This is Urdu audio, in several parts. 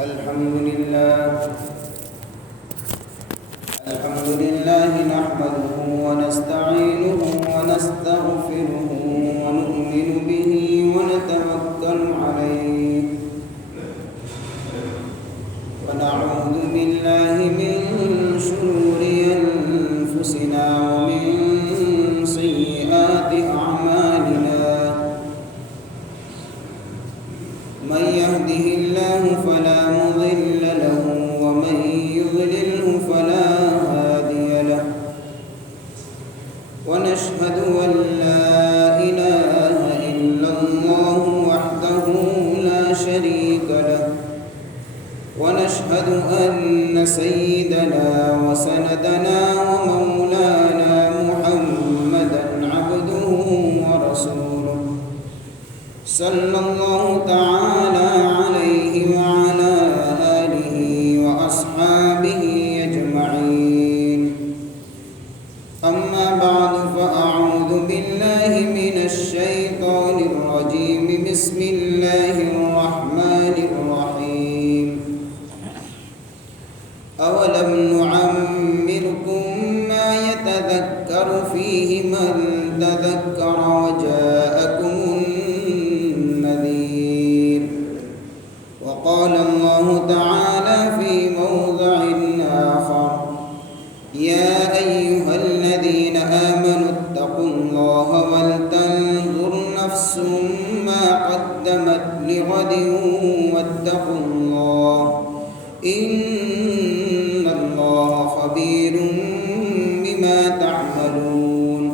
الحمد لله نحمده ونستعينه ونستغفره ونؤمن به ونتوكل عليه ونعوذ بالله من شرور أنفسنا ومن سيئات أعمالنا من يهده الله فلا مضل له ومن يضلله فلا هادي له ونشهد أن لا إله إلا الله وحده لا شريك له ونشهد أن سيدنا وسندنا ومولانا محمدا عبده ورسوله صلى الله تعالى عليه وعلى آله وأصحابه أجمعين أما بعد فأعوذ بالله من الشيطان الرجيم بسم الله الرحمن الرحيم أولم نعمركم ما يتذكر فيه من تذكر وجاءكم النذير وقال الله تعالى في موضع آخر يا أيها الذين آمنوا اتقوا الله ولتنظر نفس ما قدمت لغد واتقوا الله إن الله خبير بما تعملون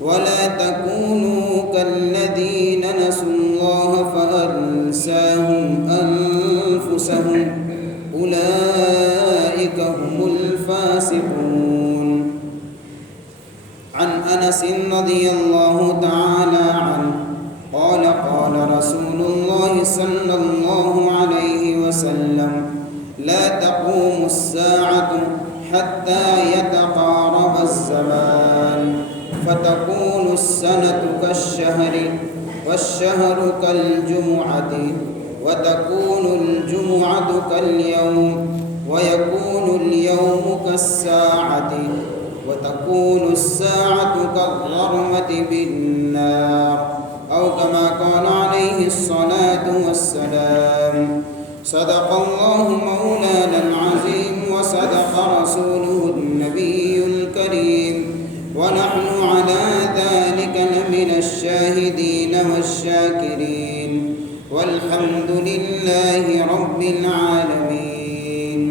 ولا تكونوا كالذين نسوا الله فأنساهم أنفسهم أولئك هم الفاسقون عن أنس رضي الله تعالى عنه قال قال رسول الله صلى الله عليه وسلم لا تقوم الساعة حتى يتقارب الزمان فتكون السنة كالشهر والشهر كالجمعة وتكون الجمعة كاليوم ويكون اليوم كالساعة وتكون الساعة كالغرمة بالنار أو كما قال عليه الصلاة والسلام صدق الله مولانا العظيم وصدق رسوله النبي الكريم ونحن على ذلك لمن الشاهدين والشاكرين والحمد لله رب العالمين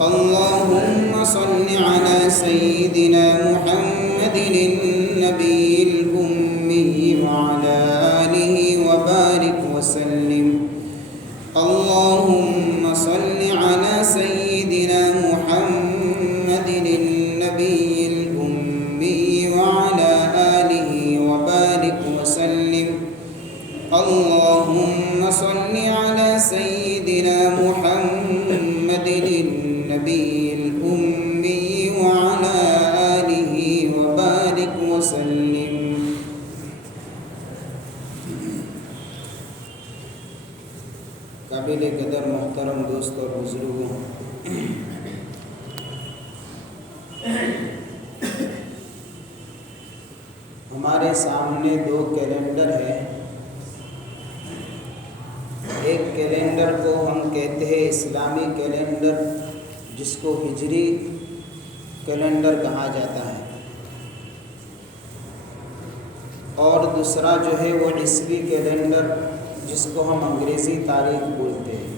اللهم صل على سيدنا محمد النبي الأمي وعلى آله وبارك وسلم اللهم صل على سيدنا محمد النبي الأمي وعلى آله وبارك وسلم اللهم صل على سيدنا محمد النبي الأمي وعلى آله وبارك وسلم قابل قدر محترم دوست اور بزرگوں، ہمارے سامنے دو کیلنڈر ہیں۔ ایک کیلنڈر کو ہم کہتے ہیں اسلامی کیلنڈر، جس کو ہجری کیلنڈر کہا جاتا ہے، اور دوسرا جو ہے وہ عیسوی کیلنڈر، جس کو ہم انگریزی تاریخ بولتے ہیں۔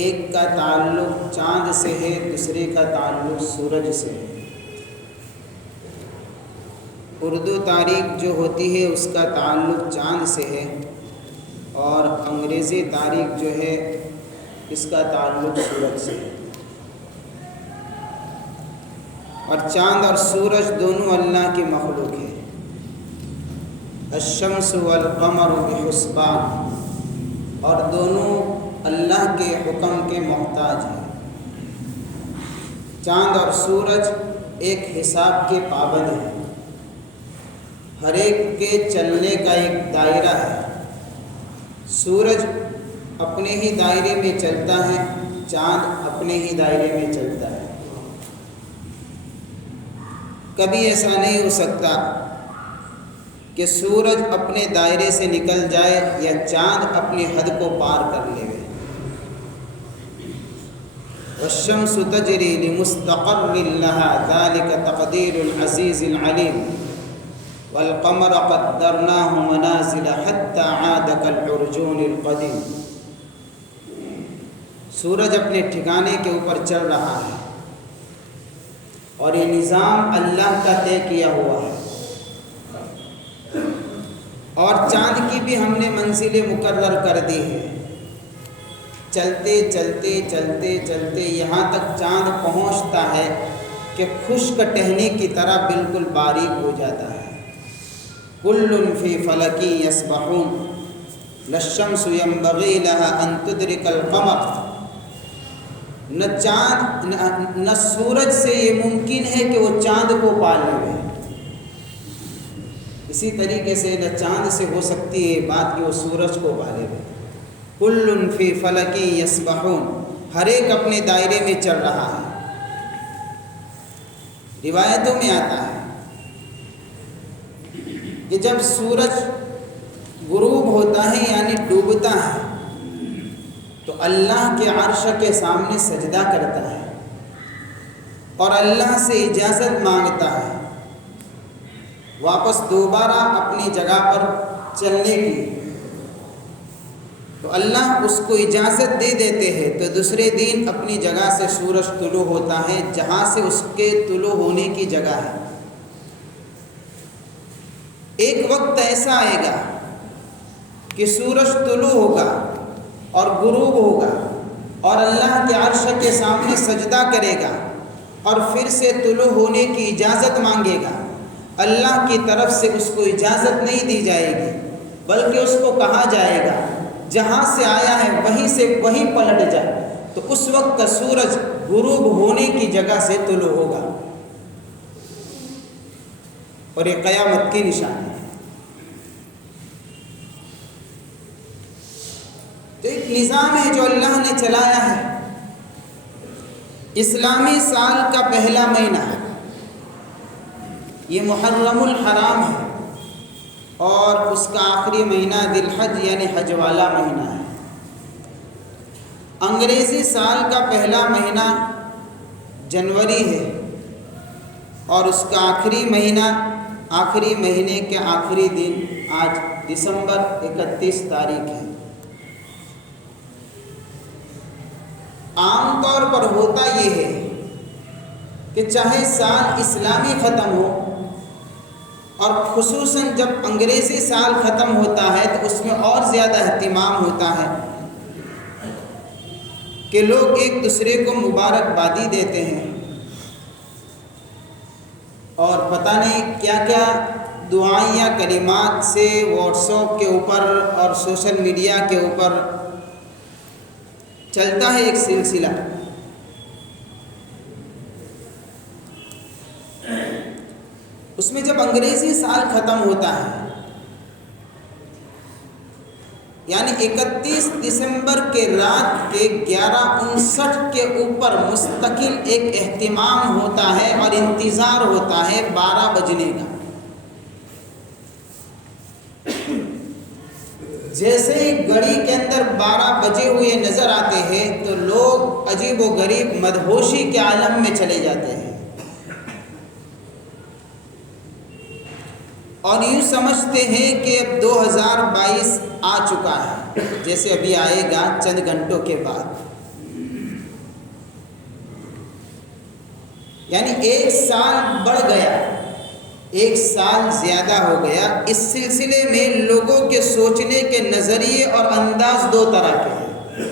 ایک کا تعلق چاند سے ہے، دوسرے کا تعلق سورج سے ہے۔ اردو تاریخ جو ہوتی ہے اس کا تعلق چاند سے ہے، اور انگریزی تاریخ جو ہے اس کا تعلق سورج سے ہے۔ اور چاند اور سورج دونوں اللہ کی مخلوق ہے۔ الشمس والقمر بحسبان، اور دونوں اللہ کے حکم کے محتاج ہیں۔ چاند اور سورج ایک حساب کے پابند ہیں۔ ہر ایک کے چلنے کا ایک دائرہ ہے۔ سورج اپنے ہی دائرے میں چلتا ہے، چاند اپنے ہی دائرے میں چلتا ہے۔ کبھی ایسا نہیں ہو سکتا کہ سورج اپنے دائرے سے نکل جائے یا چاند اپنی حد کو پار کر لے۔ والشمس تجری لمستقر لها ذلك تقدیر العزیز العلیم والقمر قدرناه منازل حتى عاد كالعرجون القدیم۔ سورج اپنے ٹھکانے کے اوپر چل رہا ہے اور یہ نظام اللہ کا طے کیا ہوا ہے، اور چاند کی بھی ہم نے منزلیں مقرر کر دی ہے۔ چلتے چلتے چلتے چلتے یہاں تک چاند پہنچتا ہے کہ خشک ٹہنی کی طرح بالکل باریک ہو جاتا ہے۔ کل فی فلک یسبحون لا الشمس ينبغی لها ان تدرک القمر۔ نہ سورج سے یہ ممکن ہے کہ وہ چاند کو پا لے۔ اسی طریقے سے نہ چاند سے ہو سکتی ہے بات کہ وہ سورج کو پا لے۔ کل فی فلک یسبحون، ہر ایک اپنے دائرے میں چل رہا ہے۔ روایتوں میں آتا ہے کہ جب سورج غروب ہوتا ہے یعنی ڈوبتا ہے تو اللہ کے عرش کے سامنے سجدہ کرتا ہے اور اللہ سے اجازت مانگتا ہے واپس دوبارہ اپنی جگہ پر چلنے کی، تو اللہ اس کو اجازت دے دیتے ہیں، تو دوسرے دن اپنی جگہ سے سورج طلوع ہوتا ہے جہاں سے اس کے طلوع ہونے کی جگہ ہے۔ ایک وقت ایسا آئے گا کہ سورج طلوع ہوگا اور غروب ہوگا اور اللہ کے عرش کے سامنے سجدہ کرے گا اور پھر سے طلوع ہونے کی اجازت مانگے گا۔ اللہ کی طرف سے اس کو اجازت نہیں دی جائے گی، بلکہ اس کو کہا جائے گا جہاں سے آیا ہے وہیں سے وہیں پلٹ جائے، تو اس وقت سورج غروب ہونے کی جگہ سے طلوع ہوگا، اور یہ قیامت کی نشانی ہے۔ تو ایک نظام ہے جو اللہ نے چلایا ہے۔ اسلامی سال کا پہلا مہینہ یہ محرم الحرام ہے، اور اس کا آخری مہینہ ذی الحج یعنی حج والا مہینہ ہے۔ انگریزی سال کا پہلا مہینہ جنوری ہے، اور اس کا آخری مہینے کے آخری دن آج دسمبر 31 تاریخ ہے۔ عام طور پر ہوتا یہ ہے کہ چاہے سال اسلامی ختم ہو، اور خصوصاً جب انگریزی سال ختم ہوتا ہے تو اس میں اور زیادہ اہتمام ہوتا ہے کہ لوگ ایک دوسرے کو مبارکبادی دیتے ہیں، اور پتہ نہیں کیا کیا دعائیں یا کلمات سے واٹس ایپ کے اوپر اور سوشل میڈیا کے اوپر چلتا ہے ایک سلسلہ۔ اس میں جب انگریزی سال ختم ہوتا ہے یعنی 31 دسمبر کے رات کے 11:59 کے اوپر مستقل ایک اہتمام ہوتا ہے اور انتظار ہوتا ہے 12 بجنے کا۔ جیسے ہی گھڑی کے اندر 12 بجے ہوئے نظر آتے ہیں تو لوگ عجیب و غریب مدہوشی کے عالم میں چلے جاتے ہیں، اور یوں سمجھتے ہیں کہ اب 2022 آ چکا ہے، جیسے ابھی آئے گا چند گھنٹوں کے بعد۔ یعنی ایک سال بڑھ گیا، ایک سال زیادہ ہو گیا۔ اس سلسلے میں لوگوں کے سوچنے کے نظریے اور انداز دو طرح کے ہیں۔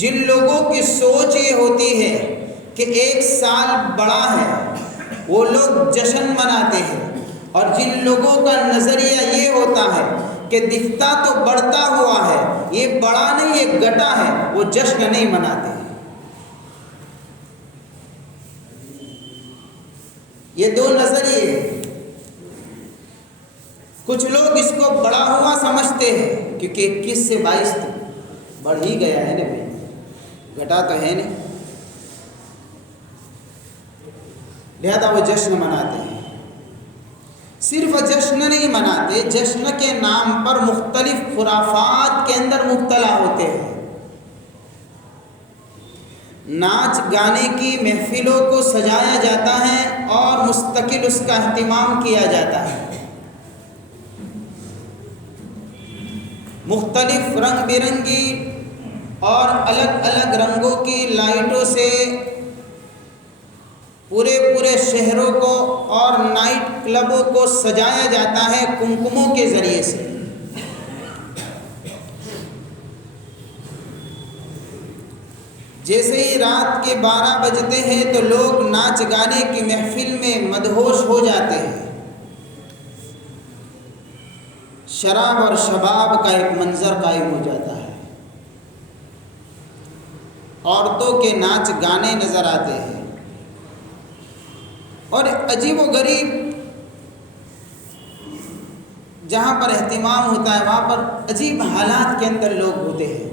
جن لوگوں کی سوچ یہ ہوتی ہے کہ ایک سال بڑا ہے وہ لوگ جشن مناتے ہیں، اور جن لوگوں کا نظریہ یہ ہوتا ہے کہ دکھتا تو بڑھتا ہوا ہے، یہ بڑا نہیں یہ گھٹا ہے، وہ جشن نہیں مناتے ہیں۔ یہ دو نظریے ہیں۔ کچھ لوگ اس کو بڑا ہوا سمجھتے ہیں کیونکہ 21 سے 22 تو بڑھ ہی گیا ہے نا بھائی، گھٹا تو ہے نہیں، لہذا وہ جشن مناتے ہیں۔ صرف جشن نہیں مناتے، جشن کے نام پر مختلف خرافات کے اندر مبتلا ہوتے ہیں۔ ناچ گانے کی محفلوں کو سجایا جاتا ہے اور مستقل اس کا اہتمام کیا جاتا ہے۔ مختلف رنگ برنگی اور الگ الگ رنگوں کی لائٹوں سے پورے شہروں کو اور نائٹ کلبوں کو سجایا جاتا ہے کمکموں کے ذریعے سے۔ جیسے ہی رات کے 12 بجتے ہیں تو لوگ ناچ گانے کی محفل میں مدہوش ہو جاتے ہیں۔ شراب اور شباب کا ایک منظر قائم ہو جاتا ہے، عورتوں کے ناچ گانے نظر آتے ہیں، اور عجیب و غریب جہاں پر اہتمام ہوتا ہے وہاں پر عجیب حالات کے اندر لوگ ہوتے ہیں۔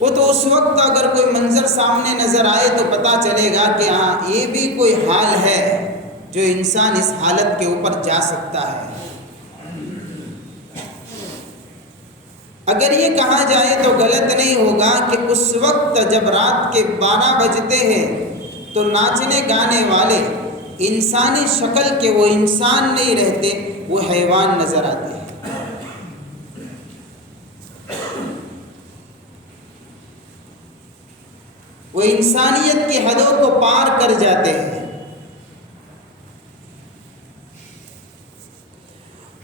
وہ تو اس وقت اگر کوئی منظر سامنے نظر آئے تو پتہ چلے گا کہ ہاں یہ بھی کوئی حال ہے جو انسان اس حالت کے اوپر جا سکتا ہے۔ اگر یہ کہا جائے تو غلط نہیں ہوگا کہ اس وقت جب رات کے 12 بجتے ہیں تو ناچنے گانے والے انسانی شکل کے وہ انسان نہیں رہتے، وہ حیوان نظر آتے ہیں۔ وہ انسانیت کی حدوں کو پار کر جاتے ہیں،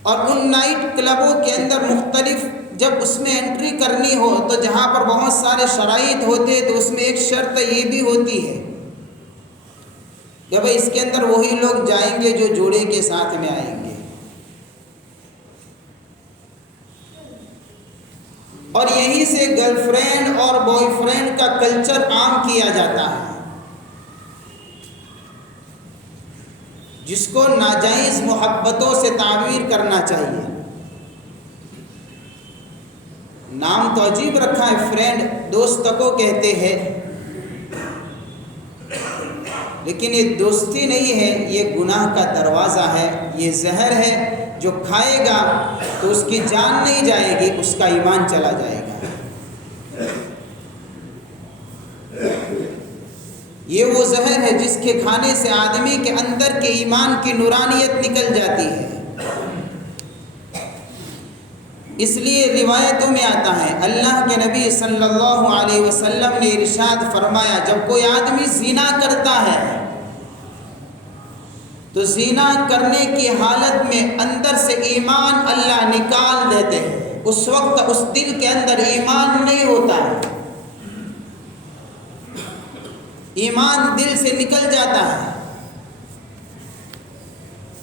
اور ان نائٹ کلبوں کے اندر مختلف جب اس میں انٹری کرنی ہو تو جہاں پر بہت سارے شرائط ہوتے ہیں تو اس میں ایک شرط یہ بھی ہوتی ہے کہ بھئی اس کے اندر وہی لوگ جائیں گے جو جوڑے کے ساتھ میں آئیں گے، اور یہیں سے گرل فرینڈ اور بوائے فرینڈ کا کلچر عام کیا جاتا ہے، جس کو ناجائز محبتوں سے تعبیر کرنا چاہیے۔ نام تو عجیب رکھا ہے، فرینڈ، دوست کو کہتے ہیں، لیکن یہ دوستی نہیں ہے، یہ گناہ کا دروازہ ہے، یہ زہر ہے، جو کھائے گا تو اس کی جان نہیں جائے گی، اس کا ایمان چلا جائے گا۔ یہ وہ زہر ہے جس کے کھانے سے آدمی کے اندر کے ایمان کی نورانیت نکل جاتی ہے۔ اس لیے روایتوں میں آتا ہے، اللہ کے نبی صلی اللہ علیہ وسلم نے ارشاد فرمایا، جب کوئی آدمی زنا کرتا ہے تو زنا کرنے کی حالت میں اندر سے ایمان اللہ نکال دیتے ہیں، اس وقت اس دل کے اندر ایمان نہیں ہوتا ہے، ایمان دل سے نکل جاتا ہے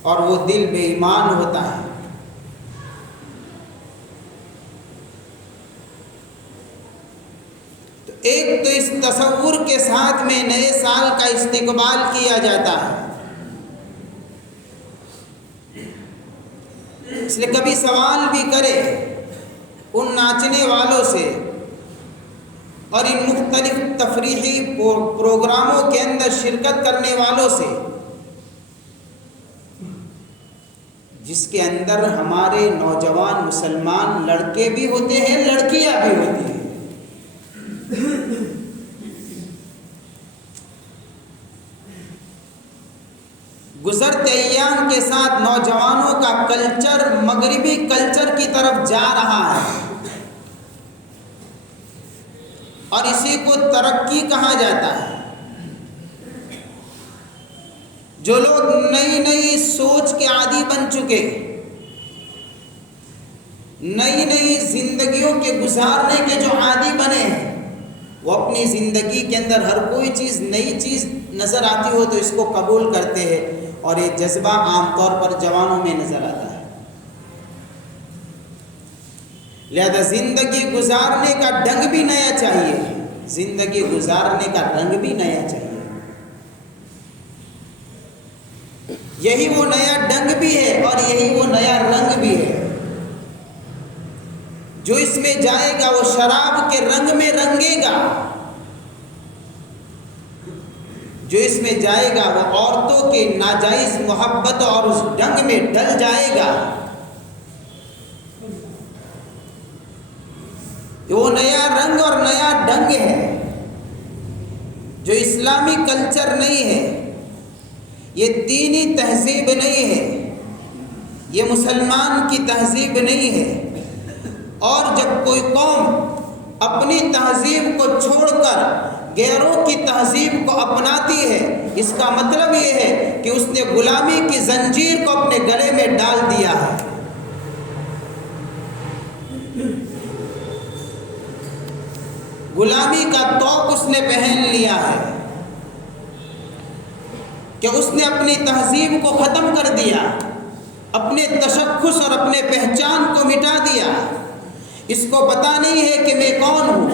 اور وہ دل بے ایمان ہوتا ہے۔ تو ایک تو اس تصور کے ساتھ میں نئے سال کا استقبال کیا جاتا ہے، اس لیے کبھی سوال بھی کرے ان ناچنے والوں سے اور ان مختلف تفریحی پروگراموں کے اندر شرکت کرنے والوں سے، جس کے اندر ہمارے نوجوان مسلمان لڑکے بھی ہوتے ہیں، لڑکیاں بھی ہوتی ہیں۔ گزرتے ایام کے ساتھ نوجوانوں کا کلچر مغربی کلچر کی طرف جا رہا ہے، اور اسی کو ترقی کہا جاتا ہے۔ جو لوگ نئی نئی سوچ کے عادی بن چکے، نئی نئی زندگیوں کے گزارنے کے جو عادی بنے ہیں، وہ اپنی زندگی کے اندر ہر کوئی چیز نئی چیز نظر آتی ہو تو اس کو قبول کرتے ہیں، اور یہ جذبہ عام طور پر جوانوں میں نظر آتا ہے۔ لہذا زندگی گزارنے کا ڈھنگ بھی نیا چاہیے، زندگی گزارنے کا رنگ بھی نیا چاہیے. یہی وہ نیا ڈنگ بھی ہے اور یہی وہ نیا رنگ بھی ہے. جو اس میں جائے گا وہ شراب کے رنگ میں رنگے گا، جو اس میں جائے گا وہ عورتوں کے ناجائز محبت اور اس ڈنگ میں ڈل جائے گا. وہ نیا رنگ اور نیا ڈنگ ہے جو اسلامی کلچر نہیں ہے، یہ دینی تہذیب نہیں ہے، یہ مسلمان کی تہذیب نہیں ہے. اور جب کوئی قوم اپنی تہذیب کو چھوڑ کر غیروں کی تہذیب کو اپناتی ہے، اس کا مطلب یہ ہے کہ اس نے غلامی کی زنجیر کو اپنے گلے میں ڈال دیا ہے. غلامی کا طوق اس نے پہن لیا ہے کہ اس نے اپنی تہذیب کو ختم کر دیا، اپنے تشخص اور اپنے پہچان کو مٹا دیا. اس کو پتہ نہیں ہے کہ میں کون ہوں.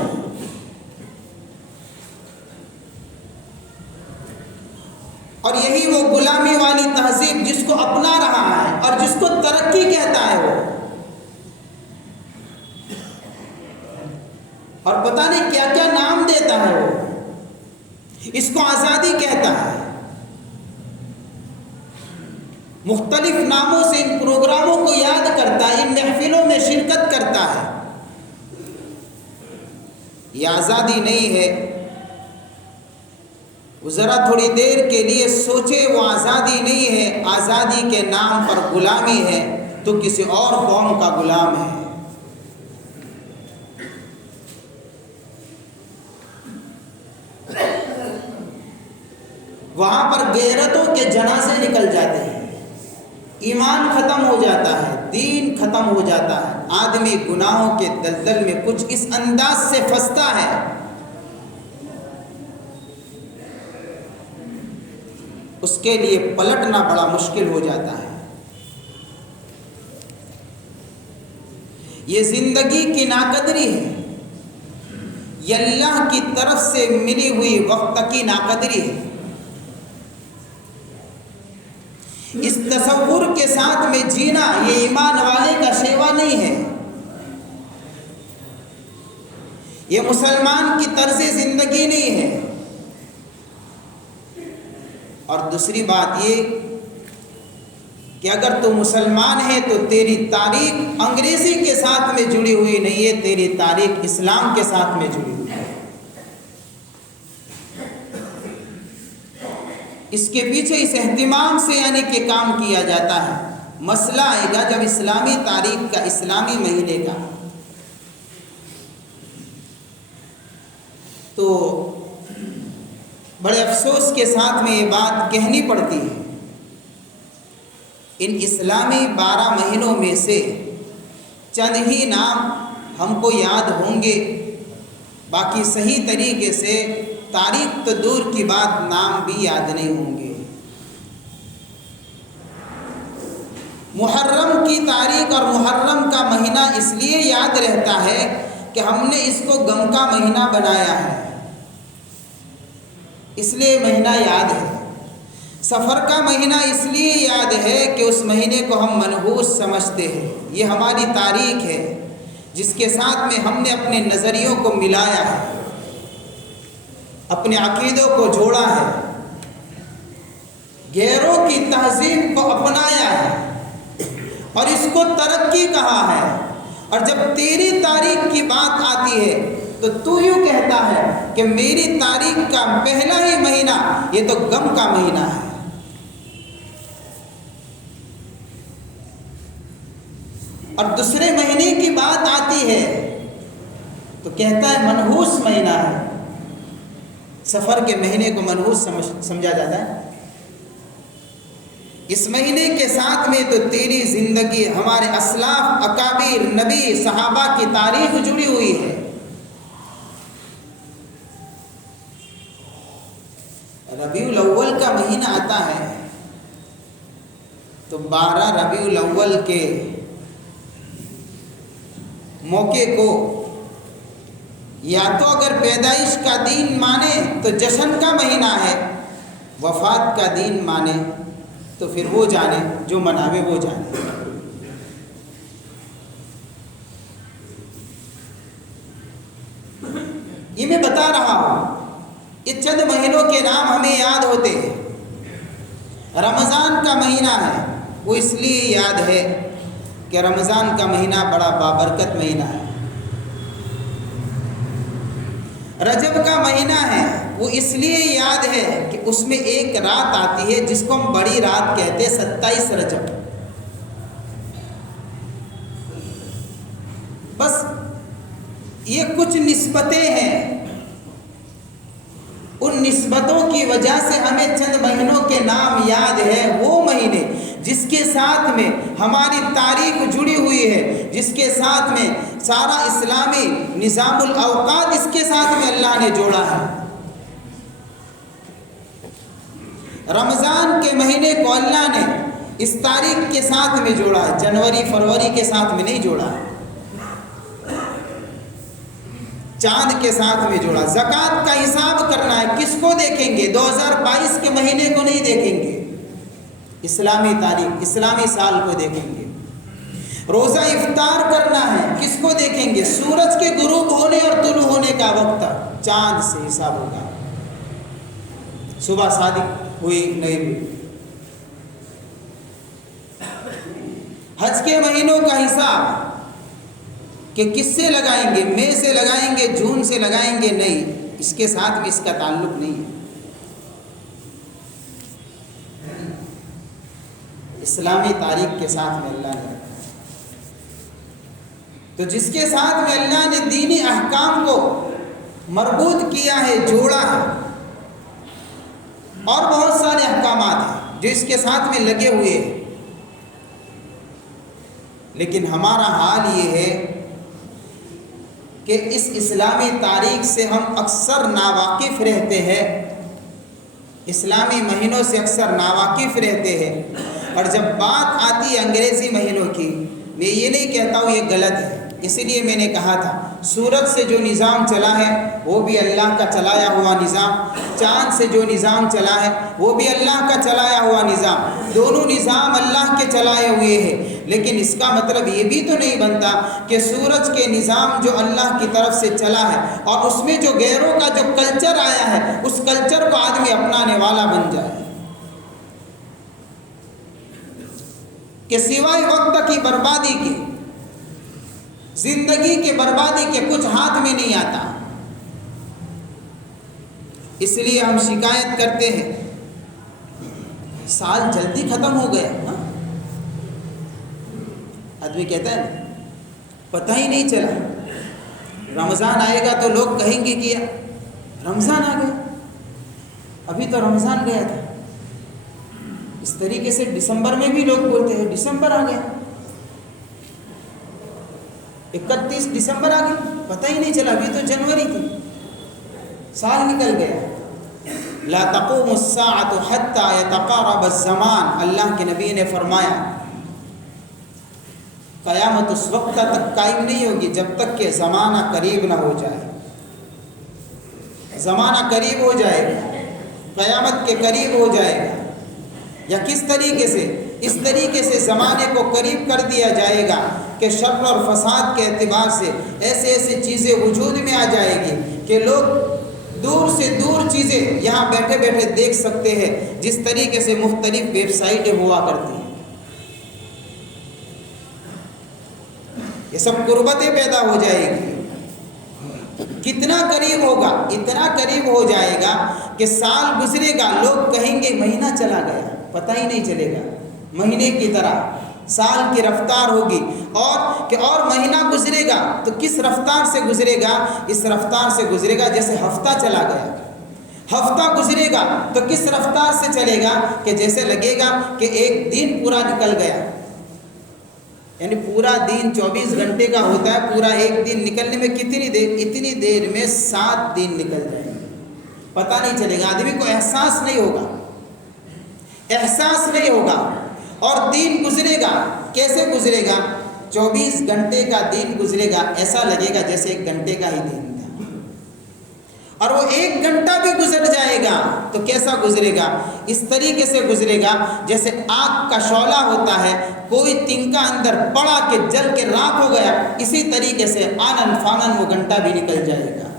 اور یہی وہ غلامی والی تہذیب جس کو اپنا رہا ہے اور جس کو ترقی کہتا ہے وہ، اور پتہ نہیں کیا کیا نام دیتا ہے وہ، اس کو آزادی کہتا ہے. مختلف ناموں سے ان پروگراموں کو یاد کرتا ہے، ان محفلوں میں شرکت کرتا ہے. یہ آزادی نہیں ہے. وہ ذرا تھوڑی دیر کے لیے سوچے، وہ آزادی نہیں ہے. آزادی کے نام پر غلامی ہے تو کسی اور قوم کا غلام ہے. وہاں پر غیرتوں کے جنازے نکل جاتے ہیں، ایمان ختم ہو جاتا ہے، دین ختم ہو جاتا ہے. آدمی گناہوں کے دلدل میں کچھ اس انداز سے پھنستا ہے اس کے لیے پلٹنا بڑا مشکل ہو جاتا ہے. یہ زندگی کی ناقدری ہے، یہ اللہ کی طرف سے ملی ہوئی وقت کی ناقدری ہے. اس تصور کے ساتھ میں جینا یہ ایمان والے کا شیوا نہیں ہے، یہ مسلمان کی طرز زندگی نہیں ہے. اور دوسری بات یہ کہ اگر تو مسلمان ہے تو تیری تاریخ انگریزی کے ساتھ میں جڑی ہوئی نہیں ہے، تیری تاریخ اسلام کے ساتھ میں جڑی ہوئی ہے. اس کے پیچھے اس اہتمام سے یعنی کہ کام کیا جاتا ہے. مسئلہ آئے گا جب اسلامی تاریخ کا، اسلامی مہینے کا، تو بڑے افسوس کے ساتھ میں یہ بات کہنی پڑتی ہے. ان اسلامی 12 مہینوں میں سے چند ہی نام ہم کو یاد ہوں گے، باقی صحیح طریقے سے تاریخ تو دور کی بات نام بھی یاد نہیں ہوں گے. محرم کی تاریخ اور محرم کا مہینہ اس لیے یاد رہتا ہے کہ ہم نے اس کو غم کا مہینہ بنایا ہے، اس لیے مہینہ یاد ہے. سفر کا مہینہ اس لیے یاد ہے کہ اس مہینے کو ہم منحوس سمجھتے ہیں. یہ ہماری تاریخ ہے جس کے ساتھ میں ہم نے اپنے نظریوں کو ملایا ہے، اپنے عقیدوں کو جوڑا ہے، غیروں کی تہذیب کو اپنایا ہے اور اس کو ترقی کہا ہے. اور جب تیری تاریخ کی بات آتی ہے تو تو یوں کہتا ہے کہ میری تاریخ کا پہلا ہی مہینہ یہ تو غم کا مہینہ ہے. اور دوسرے مہینے کی بات آتی ہے تو کہتا ہے منحوس مہینہ ہے. سفر کے مہینے کو منحوس سمجھا جاتا ہے. اس مہینے کے ساتھ میں تو تیری زندگی، ہمارے اسلاف، اکابر، نبی، صحابہ کی تاریخ جڑی ہوئی ہے. ربیع الاول کا مہینہ آتا ہے تو 12 ربیع الاول کے موقع کو یا تو اگر پیدائش کا دین مانے تو جشن کا مہینہ ہے، وفات کا دین مانے تو پھر وہ جانے، جو مناوے وہ جانے۔ یہ میں بتا رہا ہوں، یہ چند مہینوں کے نام ہمیں یاد ہوتے ہیں۔ رمضان کا مہینہ ہے، وہ اس لیے یاد ہے کہ رمضان کا مہینہ بڑا بابرکت مہینہ ہے۔ رجب کا مہینہ ہے، وہ اس لیے یاد ہے کہ اس میں ایک رات آتی ہے جس کو ہم بڑی رات کہتے ہیں، 27 رجب۔ بس یہ کچھ نسبتیں ہیں، ان نسبتوں کی وجہ سے ہمیں چند مہینوں کے نام یاد ہے۔ وہ مہینے جس کے ساتھ میں ہماری تاریخ جڑی ہوئی ہے، جس کے ساتھ میں سارا اسلامی نظام الاوقات اس کے ساتھ میں اللہ نے جوڑا ہے۔ رمضان کے مہینے کو اللہ نے اس تاریخ کے ساتھ میں جوڑا ہے، جنوری فروری کے ساتھ میں نہیں جوڑا ہے، چاند کے ساتھ میں جوڑا۔ زکوٰۃ کا حساب کرنا ہے، کس کو دیکھیں گے؟ 2022 کے مہینے کو نہیں دیکھیں گے، اسلامی تاریخ اسلامی سال کو دیکھیں گے۔ روزہ افطار کرنا ہے، کس کو دیکھیں گے؟ سورج کے غروب ہونے اور طلوع ہونے کا وقت، چاند سے حساب ہوگا، صبح صادق ہوئی نہیں ہوئی۔ حج کے مہینوں کا حساب کہ کس سے لگائیں گے؟ مئی سے لگائیں گے، جون سے لگائیں گے؟ نہیں، اس کے ساتھ بھی اس کا تعلق نہیں ہے۔ اسلامی تاریخ کے ساتھ میں اللہ نے رکھا، تو جس کے ساتھ میں اللہ نے دینی احکام کو مربوط کیا ہے، جوڑا ہے، اور بہت سارے احکامات ہیں جو اس کے ساتھ میں لگے ہوئے ہیں، لیکن ہمارا حال یہ ہے کہ اس اسلامی تاریخ سے ہم اکثر ناواقف رہتے ہیں، اسلامی مہینوں سے اکثر ناواقف رہتے ہیں، اور جب بات آتی ہے انگریزی مہینوں کی، میں یہ نہیں کہتا ہوں یہ غلط ہے، اسی لیے میں نے کہا تھا سورج سے جو نظام چلا ہے وہ بھی اللہ کا چلایا ہوا نظام، چاند سے جو نظام چلا ہے وہ بھی اللہ کا چلایا ہوا نظام، دونوں نظام اللہ کے چلائے ہوئے ہیں۔ لیکن اس کا مطلب یہ بھی تو نہیں بنتا کہ سورج کے نظام جو اللہ کی طرف سے چلا ہے اور اس میں جو غیروں کا جو کلچر آیا ہے، اس کلچر کو آدمی اپنانے والا بن جائے، کہ سوائے وقت کی بربادی کی، زندگی کے بربادی کے کچھ ہاتھ میں نہیں آتا۔ اس لیے ہم شکایت کرتے ہیں سال جلدی ختم ہو گیا، آدمی کہتا ہے نا پتہ ہی نہیں چلا، رمضان آئے گا تو لوگ کہیں گے کہ رمضان آ گیا، ابھی تو رمضان گیا تھا۔ اس طریقے سے دسمبر میں بھی لوگ بولتے ہیں دسمبر آ گیا، 31 دسمبر آ گئی، پتہ ہی نہیں چلا، ابھی تو جنوری تھی، سال نکل گیا۔ لا تقوم الساعة حتى يتقارب الزمان، اللہ کے نبی نے فرمایا قیامت اس وقت تک قائم نہیں ہوگی جب تک کہ زمانہ قریب نہ ہو جائے۔ زمانہ قریب ہو جائے گا، قیامت کے قریب ہو جائے گا، یا کس طریقے سے؟ اس طریقے سے زمانے کو قریب کر دیا جائے گا کہ شر اور فساد کے اعتبار سے ایسے ایسی چیزیں وجود میں آ جائے گی کہ لوگ دور سے دور چیزیں یہاں بیٹھے بیٹھے دیکھ سکتے ہیں، جس طریقے سے مختلف ویب سائٹیں ہوا کرتی ہیں۔ یہ سب قربتیں پیدا ہو جائے گی۔ کتنا قریب ہوگا؟ اتنا قریب ہو جائے گا کہ سال گزرے گا، لوگ کہیں گے مہینہ چلا گیا، پتہ ہی نہیں چلے گا، مہینے کی طرح سال کی رفتار ہوگی، اور مہینہ گزرے گا تو کس رفتار سے گزرے گا؟ اس رفتار سے گزرے گا جیسے ہفتہ چلا گیا، ہفتہ گزرے گا تو کس رفتار سے چلے گا کہ جیسے لگے گا کہ ایک دن پورا نکل گیا، یعنی پورا دن 24 گھنٹے کا ہوتا ہے، پورا ایک دن نکلنے میں کتنی دیر؟ اتنی دیر میں 7 دن نکل جائیں گے، پتہ نہیں چلے گا، آدمی کو احساس نہیں ہوگا، احساس نہیں ہوگا۔ اور دن گزرے گا، کیسے گزرے گا؟ 24 گھنٹے کا دن گزرے گا، ایسا لگے گا جیسے 1 گھنٹے کا ہی دن تھا۔ اور وہ 1 گھنٹہ بھی گزر جائے گا تو کیسا گزرے گا؟ اس طریقے سے گزرے گا جیسے آگ کا شعلہ ہوتا ہے، کوئی تنکا اندر پڑا کہ جل کے راکھ ہو گیا، اسی طریقے سے آنن فانن وہ گھنٹہ بھی نکل جائے گا۔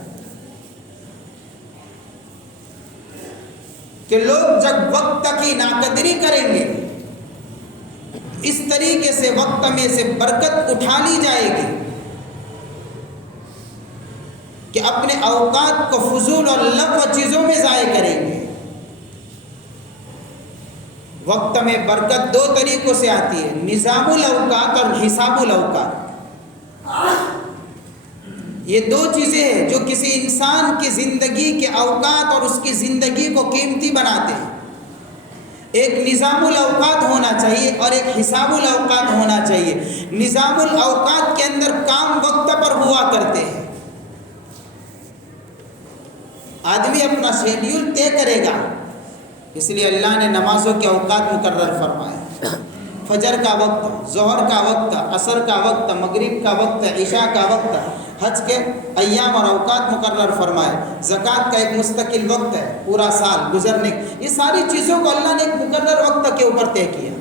کہ لوگ جب وقت کی ناقدری کریں گے، اس طریقے سے وقت میں سے برکت اٹھا لی جائے گی کہ اپنے اوقات کو فضول اور لغو چیزوں میں ضائع کریں گے۔ وقت میں برکت 2 طریقوں سے آتی ہے، نظام الاوقات اور حساب الاوقات۔ یہ 2 چیزیں ہیں جو کسی انسان کی زندگی کے اوقات اور اس کی زندگی کو قیمتی بناتے ہیں۔ ایک نظام الاوقات ہونا چاہیے اور ایک حساب الاوقات ہونا چاہیے۔ نظام الاوقات کے اندر کام وقت پر ہوا کرتے ہیں، آدمی اپنا شیڈیول طے کرے گا، اس لیے اللہ نے نمازوں کے اوقات مقرر فرمائے۔ فجر کا وقت، ظہر کا وقت، عصر کا وقت، مغرب کا وقت، عشاء کا وقت، حج کے ایام اور اوقات مقرر فرمائے۔ زکوٰۃ کا ایک مستقل وقت ہے پورا سال گزرنے، یہ ساری چیزوں کو اللہ نے ایک مقرر وقت کے اوپر طے کیا،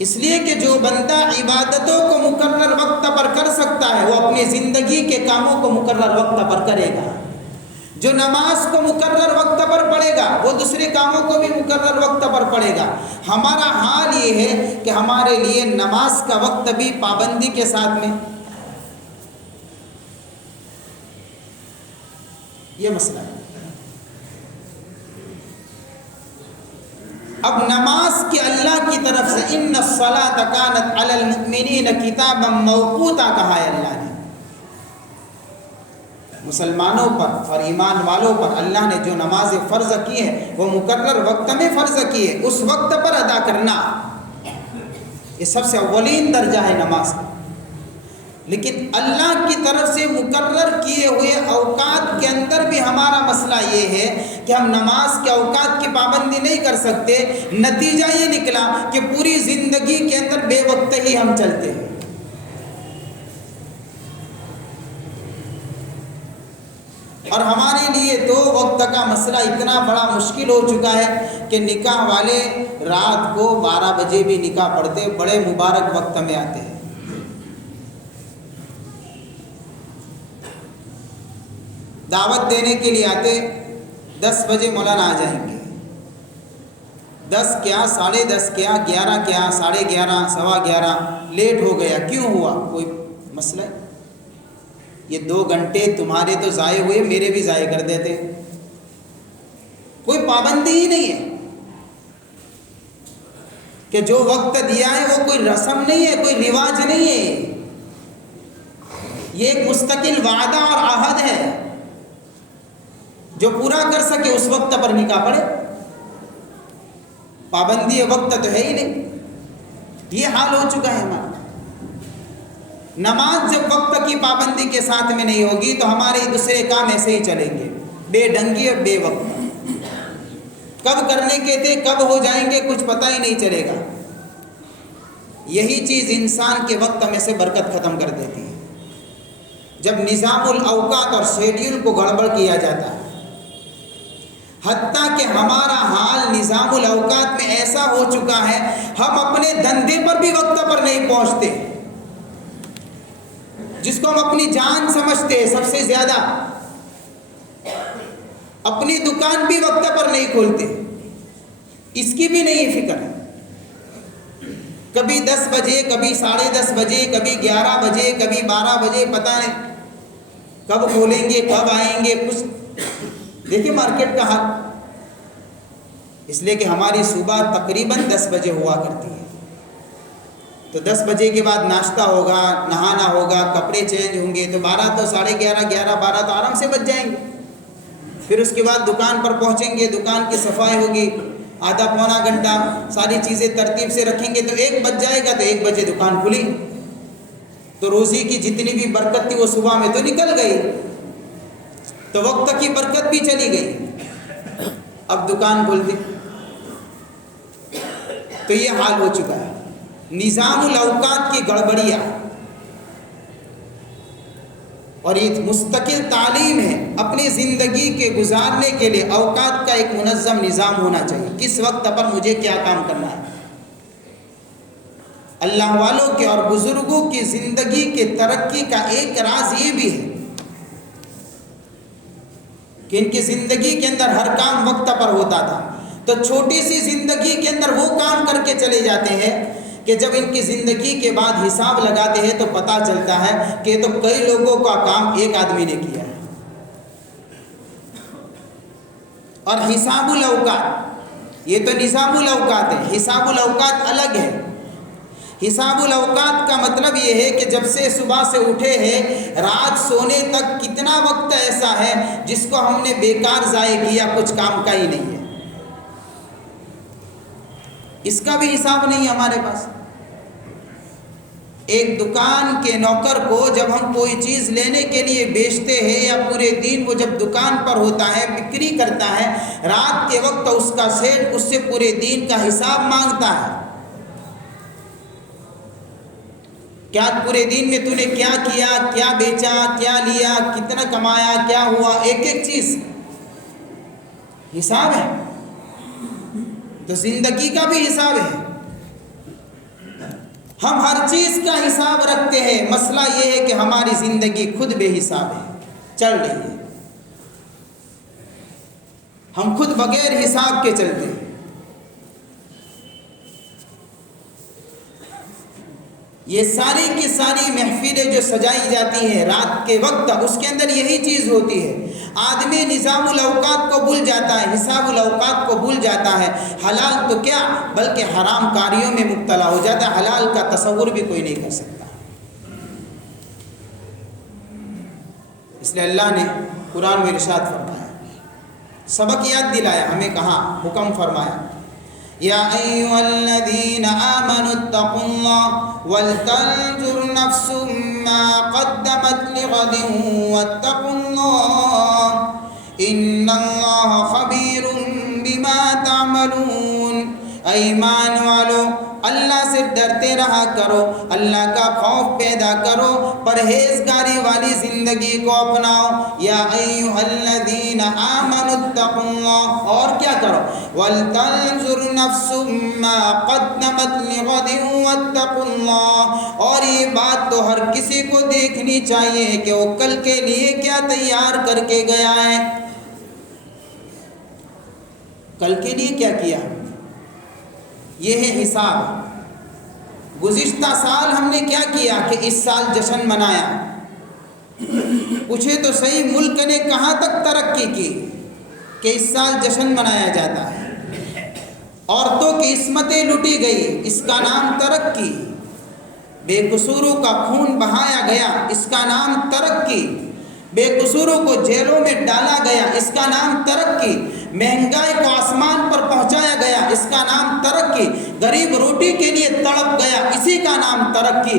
اس لیے کہ جو بندہ عبادتوں کو مقرر وقت پر کر سکتا ہے وہ اپنی زندگی کے کاموں کو مقرر وقت پر کرے گا۔ جو نماز کو مقرر وقت پر پڑھے گا وہ دوسرے کاموں کو بھی مقرر وقت پر پڑھے گا۔ ہمارا حال یہ ہے کہ ہمارے لیے نماز کا وقت بھی پابندی کے ساتھ میں، یہ مسئلہ ہے۔ اب نماز کے اللہ کی طرف سے ان الصلاۃ کانت علی المؤمنین کتابا موقوتا کہا ہے اللہ نے۔ مسلمانوں پر اور ایمان والوں پر اللہ نے جو نمازیں فرض کی ہیں وہ مقرر وقت میں فرض کی ہے، اس وقت پر ادا کرنا یہ سب سے اولین درجہ ہے نماز کا۔ لیکن اللہ کی طرف سے مقرر کیے ہوئے اوقات کے اندر بھی ہمارا مسئلہ یہ ہے کہ ہم نماز کے اوقات کی پابندی نہیں کر سکتے۔ نتیجہ یہ نکلا کہ پوری زندگی کے اندر بے وقت ہی ہم چلتے ہیں۔ اور ہمارے لیے تو وقت کا مسئلہ اتنا بڑا مشکل ہو چکا ہے کہ نکاح والے رات کو 12 بجے بھی نکاح پڑھتے، بڑے مبارک وقت میں آتے ہیں۔ دعوت دینے کے لیے آتے 10 بجے مولانا آ جائیں گے، 10 کیا 10:30 کیا 11 کیا 11:30 11:15 لیٹ ہو گیا، کیوں ہوا؟ کوئی مسئلہ ہے؟ یہ 2 گھنٹے تمہارے تو ضائع ہوئے، میرے بھی ضائع کر دیتے۔ کوئی پابندی ہی نہیں ہے کہ جو وقت دیا ہے وہ کوئی رسم نہیں ہے، کوئی رواج نہیں ہے، یہ ایک مستقل وعدہ اور عہد ہے۔ جو پورا کر سکے اس وقت پر نکاح پڑھے، پابندی وقت تو ہے ہی نہیں۔ یہ حال ہو چکا ہے ہمارا۔ نماز جب وقت کی پابندی کے ساتھ میں نہیں ہوگی تو ہمارے دوسرے کام ایسے ہی چلیں گے، بے ڈھنگی اور بے وقت۔ کب کرنے کے تھے کب ہو جائیں گے کچھ پتہ ہی نہیں چلے گا۔ یہی چیز انسان کے وقت میں سے برکت ختم کر دیتی ہے، جب نظام الاوقات اور شیڈیول کو گڑبڑ کیا جاتا ہے۔ حتیٰ کہ ہمارا حال نظام الاوقات میں ایسا ہو چکا ہے ہم اپنے دھندے پر بھی وقت پر نہیں پہنچتے، جس کو ہم اپنی جان سمجھتے ہیں سب سے زیادہ، اپنی دکان بھی وقت پر نہیں کھولتے، اس کی بھی نہیں فکر ہے۔ کبھی 10 بجے کبھی 10:30 بجے کبھی 11 بجے کبھی 12 بجے، پتہ نہیں کب کھولیں گے کب آئیں گے، کچھ دیکھیں مارکیٹ کا حال۔ اس لیے کہ ہماری صبح تقریباً 10 بجے ہوا کرتی ہے، تو 10 بجے کے بعد ناشتہ ہوگا، نہانا ہوگا، کپڑے چینج ہوں گے، تو 12 تو 11:30 12 تو آرام سے بج جائیں گے۔ پھر اس کے بعد دکان پر پہنچیں گے، دکان کی صفائی ہوگی، آدھا پونا گھنٹہ ساری چیزیں ترتیب سے رکھیں گے تو 1 بج جائے گا، تو 1 بجے دکان کھلی، تو روزی کی جتنی بھی برکت تھی وہ صبح میں تو نکل گئی، تو وقت کی برکت بھی چلی گئی۔ اب دکان کھل دی، تو یہ حال ہو چکا ہے۔ نظام الاوقات کی گڑبڑیاں، اور یہ مستقل تعلیم ہے. اپنی زندگی کے گزارنے کے لیے اوقات کا ایک منظم نظام ہونا چاہیے. کس وقت پر مجھے کیا کام کرنا ہے. اللہ والوں کے اور بزرگوں کی زندگی کے ترقی کا ایک راز یہ بھی ہے کہ ان کی زندگی کے اندر ہر کام وقت پر ہوتا تھا. تو چھوٹی سی زندگی کے اندر وہ کام کر کے چلے جاتے ہیں کہ جب ان کی زندگی کے بعد حساب لگاتے ہیں تو پتہ چلتا ہے کہ تو کئی لوگوں کا کام ایک آدمی نے کیا ہے. اور حساب الاوقات یہ تو نظام الاوقات ہے. حساب الاوقات الگ ہے. حساب الاوقات کا مطلب یہ ہے کہ جب سے صبح سے اٹھے ہیں رات سونے تک کتنا وقت ایسا ہے جس کو ہم نے بیکار ضائع کیا, کچھ کام کا ہی نہیں ہے. اس کا بھی حساب نہیں ہے ہمارے پاس. ایک دکان کے نوکر کو جب ہم کوئی چیز لینے کے لیے بیچتے ہیں یا پورے دن وہ جب دکان پر ہوتا ہے بکری کرتا ہے, رات کے وقت اس کا سیٹ اس سے پورے دن کا حساب مانگتا ہے. کیا پورے دن میں تو نے کیا کیا, کیا بیچا, کیا لیا, کتنا کمایا, کیا ہوا, ایک ایک چیز حساب ہے. تو زندگی کا بھی حساب ہے. ہم ہر چیز کا حساب رکھتے ہیں. مسئلہ یہ ہے کہ ہماری زندگی خود بے حساب ہے, چل رہی ہے. ہم خود بغیر حساب کے چلتے ہیں. یہ ساری کی ساری محفلیں جو سجائی جاتی ہیں رات کے وقت, اس کے اندر یہی چیز ہوتی ہے. آدمی نظام الاوقات کو بھول جاتا ہے, حساب الاوقات کو بھول جاتا ہے. حلال تو کیا بلکہ حرام کاریوں میں مبتلا ہو جاتا ہے. حلال کا تصور بھی کوئی نہیں کر سکتا. اس لیے اللہ نے قرآن میں ارشاد فرمایا, سبق یاد دلایا, ہمیں کہا, حکم فرمایا, یا ایھا الذین آمنوا اتقوا اللہ ولتنظر نفس ما قدمت لغد واتقوا اللہ ان اللہ خبیر بما تعملون. اے ایمان والو, اللہ سے ڈرتے رہا کرو, اللہ کا خوف پیدا کرو, پرہیزگاری والی زندگی کو اپناؤ. یا ایھا الذین آمنوا اتقوا اللہ, اور کیا کرو, وَلْتَنْظُرْ نَفْسٌ مَّا قَدَّمَتْ لِغَدٍ وَاتَّقُوا اللَّهَ. اور یہ بات تو ہر کسی کو دیکھنی چاہیے کہ وہ کل کے لیے کیا تیار کر کے گیا ہے. کل کے لیے کیا کیا, یہ ہے حساب. گزشتہ سال ہم نے کیا کیا کہ اس سال جشن منایا. پوچھے تو صحیح, ملک نے کہاں تک ترقی کی کہ اس سال جشن منایا جاتا ہے. عورتوں کی عصمتیں لوٹی گئی, اس کا نام ترقی. بے قصوروں کا خون بہایا گیا, اس کا نام ترقی. بے قصوروں کو جیلوں میں ڈالا گیا, اس کا نام ترقی. مہنگائی کو آسمان پر پہنچایا گیا, اس کا نام ترقی. غریب روٹی کے لیے تڑپ گیا, اسی کا نام ترقی.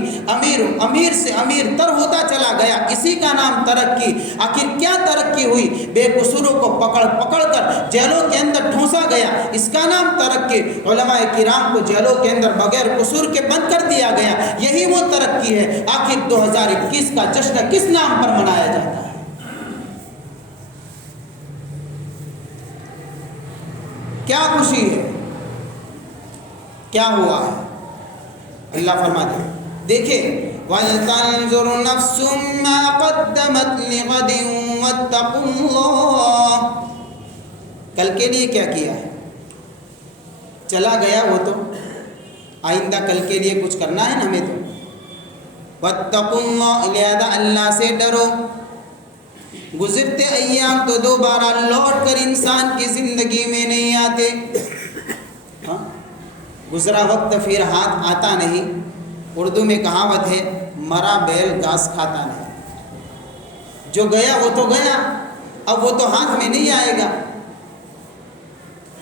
امیر سے امیر تر ہوتا چلا گیا, اسی کا نام ترقی. آخر کیا ترقی ہوئی, بے قصوروں کو پکڑ کر جیلوں کے اندر ٹھونسا گیا, اس کا نام ترقی. علماء کرام کو جیلوں کے اندر بغیر قصور کے بند کر دیا گیا, یہی وہ ترقی ہے. آخر 2021 کا جشن کس نام پر منایا جاتا ہے. کیا خوشی ہے, کیا ہوا ہے. اللہ فرماتے ہیں, دیکھیں, وَلْتَنْظُرْ نَفْسٌ مَّا قَدَّمَتْ لِغَدٍ وَاتَّقُوا اللَّهَ. کل کے لیے کیا کیا ہے, چلا گیا وہ تو, آئندہ کل کے لیے کچھ کرنا ہے نا ہمیں تو. وَاتَّقُوا اللَّهَ, لہذا اللہ سے ڈرو. گزرتے ایام تو دوبارہ لوٹ کر انسان کی زندگی میں نہیں آتے. گزرا وقت پھر ہاتھ آتا نہیں. اردو میں کہاوت ہے, مرا بیل گھاس کھاتا نہیں. جو گیا وہ تو گیا, اب وہ تو ہاتھ میں نہیں آئے گا.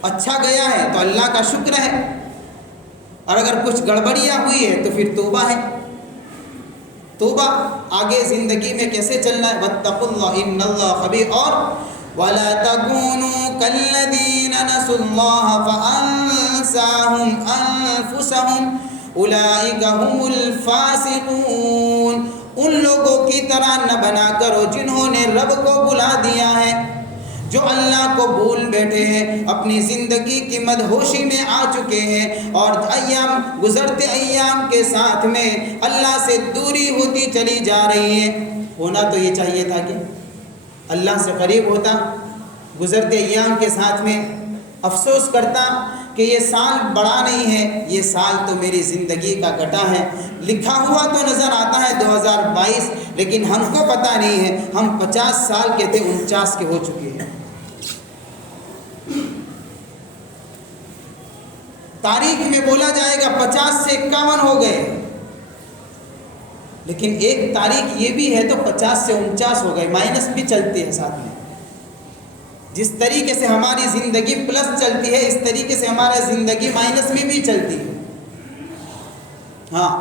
اچھا گیا ہے تو اللہ کا شکر ہے, اور اگر کچھ گڑبڑیاں ہوئی ہے تو پھر توبہ ہے. توبہ, آگے زندگی میں کیسے چلنا ہے. واتقوا اللہ ان اللہ خبیر. اور ولا تكونوا كالذين نسوا الله فأنساهم أنفسهم أولئك هم الفاسقون. ان لوگوں کی طرح نہ بنا کرو جنہوں نے رب کو بھلا دیا ہے، جو اللہ کو بھول بیٹھے ہیں، اپنی زندگی کی مدہوشی میں آ چکے ہیں اور گزرتے ایام کے ساتھ میں اللہ سے دوری ہوتی چلی جا رہی ہے۔ ہونا تو یہ چاہیے تھا کہ اللہ سے قریب ہوتا، گزرتے ایام کے ساتھ میں افسوس کرتا کہ یہ سال بڑا نہیں ہے، یہ سال تو میری زندگی کا کٹا ہے، لکھا ہوا تو نظر آتا ہے 2022، لیکن ہم کو پتہ نہیں ہے ہم 50 سال کے تھے 49 کے ہو چکے ہیں۔ تاریخ میں بولا جائے گا 50 سے 51 ہو گئے، لیکن ایک تاریخ یہ بھی ہے تو 50 سے 49 ہو گئے، مائنس بھی چلتے ہیں ساتھ میں۔ جس طریقے سے ہماری زندگی پلس چلتی ہے، اس طریقے سے ہماری زندگی مائنس میں بھی چلتی ہے۔ ہاں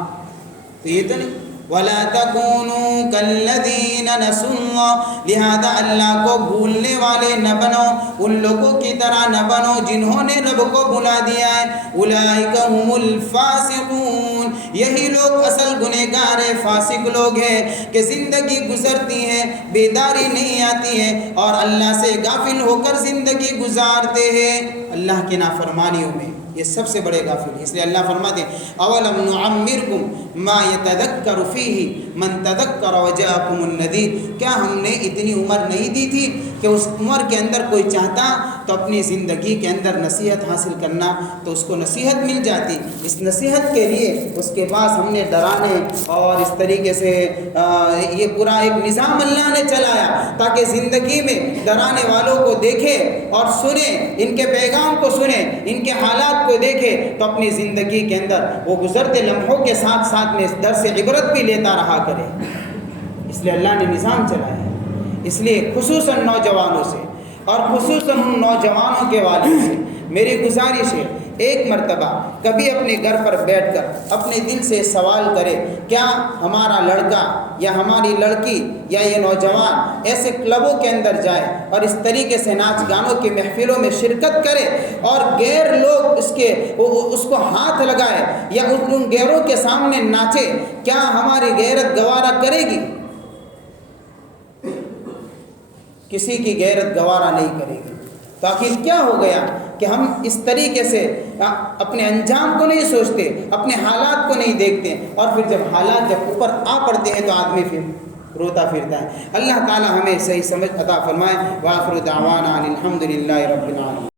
تو یہ تو نہیں وَلَا تَكُونُوا كَالَّذِينَ نَسُوا اللَّهَ، لہذا اللہ کو بھولنے والے نہ بنو، ان لوگوں کی طرح نہ بنو جنہوں نے رب کو بھلا دیا ہے۔ أُولَٰئِكَ هُمُ الْفَاسِقُونَ، یہی لوگ اصل گنہگار ہیں، فاسق لوگ ہیں کہ زندگی گزرتی ہے، بیداری نہیں آتی ہے اور اللہ سے غافل ہو کر زندگی گزارتے ہیں اللہ کی نافرمانیوں میں۔ یہ سب سے بڑے غافل ہیں، اس لیے اللہ فرماتے ہیں اولم نعمرکم ما یتذکر فیہ من تذکر وجاءکم النذیر، کیا ہم نے اتنی عمر نہیں دی تھی کہ اس عمر کے اندر کوئی چاہتا تو اپنی زندگی کے اندر نصیحت حاصل کرنا تو اس کو نصیحت مل جاتی۔ اس نصیحت کے لیے اس کے پاس ہم نے ڈرانے اور اس طریقے سے یہ پورا ایک نظام اللہ نے چلایا تاکہ زندگی میں ڈرانے والوں کو دیکھے اور سنیں، ان کے پیغام کو سنیں، ان کے حالات کو دیکھے تو اپنی زندگی کے اندر وہ گزرتے لمحوں کے ساتھ ساتھ میں درس عبرت بھی لیتا رہا کرے۔ اس لیے اللہ نے نظام چلایا ہے۔ اس لیے خصوصاً نوجوانوں سے اور خصوصاً ان نوجوانوں کے والد سے میری گزارش ہے، ایک مرتبہ کبھی اپنے گھر پر بیٹھ کر اپنے دل سے سوال کرے، کیا ہمارا لڑکا یا ہماری لڑکی یا یہ نوجوان ایسے کلبوں کے اندر جائے اور اس طریقے سے ناچ گانوں کی محفلوں میں شرکت کرے اور غیر لوگ اس کو ہاتھ لگائے یا ان غیروں کے سامنے ناچے، کیا ہماری غیرت گوارا کرے گی؟ کسی کی غیرت گوارا نہیں کرے گی۔ تو آخر کیا ہو گیا کہ ہم اس طریقے سے اپنے انجام کو نہیں سوچتے، اپنے حالات کو نہیں دیکھتے، اور پھر جب حالات جب اوپر آ پڑتے ہیں تو آدمی پھر روتا پھرتا ہے۔ اللہ تعالی ہمیں صحیح سمجھ عطا فرمائے۔ وآخر دعوانا الحمد للہ رب العالمین۔